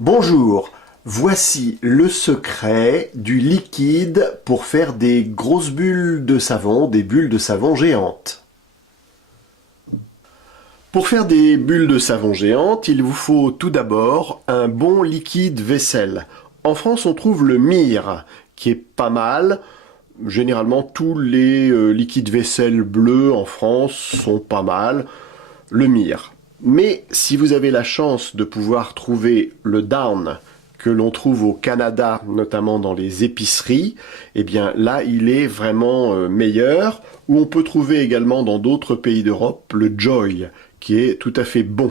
Bonjour, voici le secret du liquide pour faire des grosses bulles de savon, des bulles de savon géantes. Pour faire des bulles de savon géantes, il vous faut tout d'abord un bon liquide vaisselle. En France, on trouve le Mire, qui est pas mal. Généralement, tous les liquides vaisselle bleus en France sont pas mal. Le Mire. Mais si vous avez la chance de pouvoir trouver le Down que l'on trouve au Canada, notamment dans les épiceries, eh bien là il est vraiment meilleur. Ou on peut trouver également dans d'autres pays d'Europe le Joy, qui est tout à fait bon.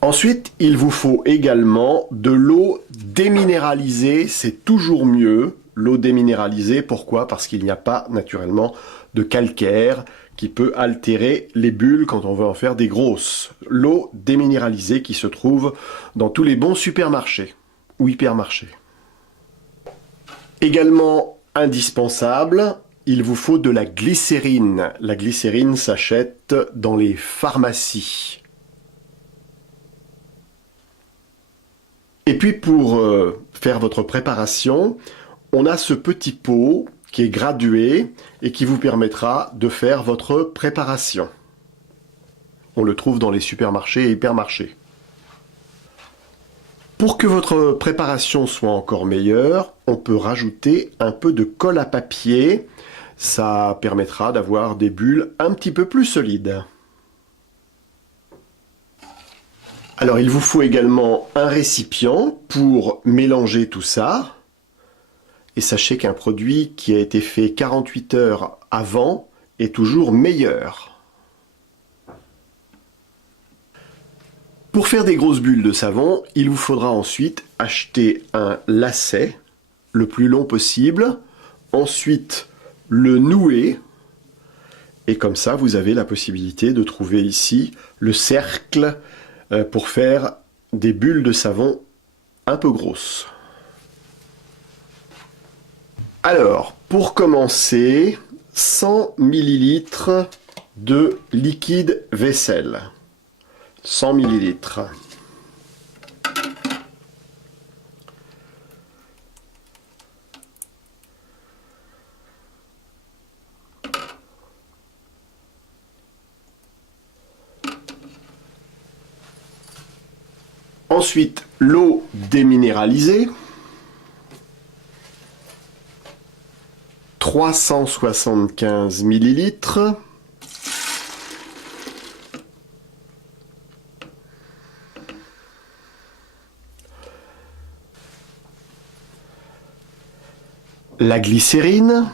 Ensuite, il vous faut également de l'eau déminéralisée, c'est toujours mieux. L'eau déminéralisée, pourquoi? Parce qu'il n'y a pas naturellement de calcaire qui peut altérer les bulles quand on veut en faire des grosses. L'eau déminéralisée qui se trouve dans tous les bons supermarchés ou hypermarchés. Également indispensable, il vous faut de la glycérine. La glycérine s'achète dans les pharmacies. Et puis pour faire votre préparation, on a ce petit pot qui est gradué et qui vous permettra de faire votre préparation. On le trouve dans les supermarchés et hypermarchés. Pour que votre préparation soit encore meilleure, on peut rajouter un peu de colle à papier. Ça permettra d'avoir des bulles un petit peu plus solides. Alors il vous faut également un récipient pour mélanger tout ça. Et sachez qu'un produit qui a été fait 48 heures avant est toujours meilleur. Pour faire des grosses bulles de savon, il vous faudra ensuite acheter un lacet le plus long possible, ensuite le nouer, et comme ça vous avez la possibilité de trouver ici le cercle pour faire des bulles de savon un peu grosses. Alors, pour commencer, 100 ml de liquide vaisselle. 100 ml. Ensuite, l'eau déminéralisée. 375 ml. La glycérine.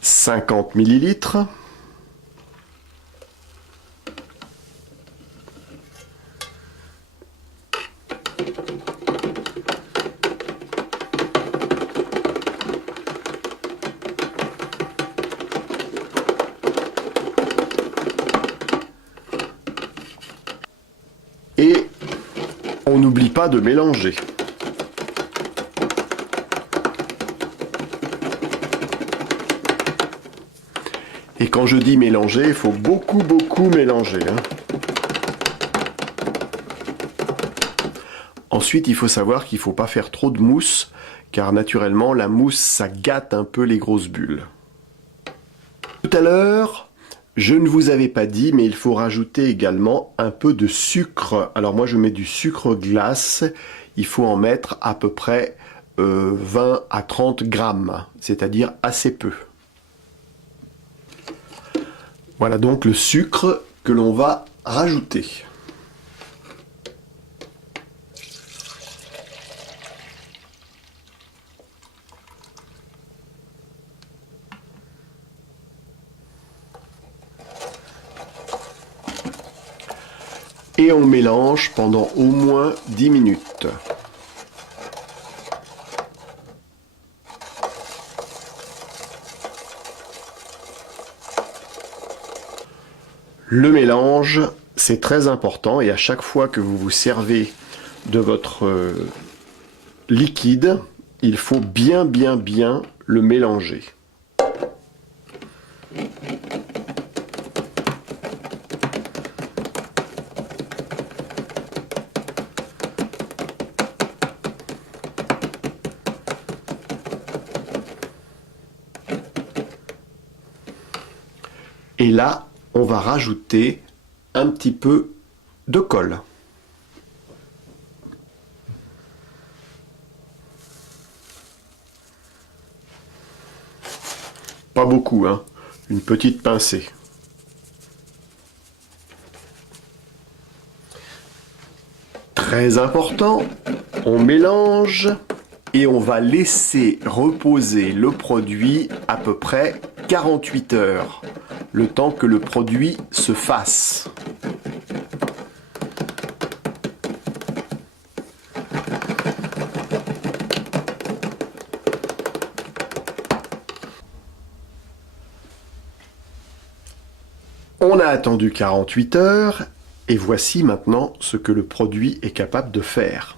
50 ml. Et on n'oublie pas de mélanger. Et quand je dis mélanger, il faut beaucoup mélanger. Ensuite, il faut savoir qu'il ne faut pas faire trop de mousse, car naturellement, la mousse, ça gâte un peu les grosses bulles. Tout à l'heure, je ne vous avais pas dit, mais il faut rajouter également un peu de sucre. Alors moi, je mets du sucre glace. Il faut en mettre à peu près 20 à 30 grammes, c'est-à-dire assez peu. Voilà donc le sucre que l'on va rajouter. Et on mélange pendant au moins 10 minutes. Le mélange, c'est très important et à chaque fois que vous vous servez de votre liquide, il faut bien le mélanger. Et là, on va rajouter un petit peu de colle. Pas beaucoup, hein, une petite pincée. Très important, on mélange et on va laisser reposer le produit à peu près 48 heures, le temps que le produit se fasse. On a attendu 48 heures et voici maintenant ce que le produit est capable de faire.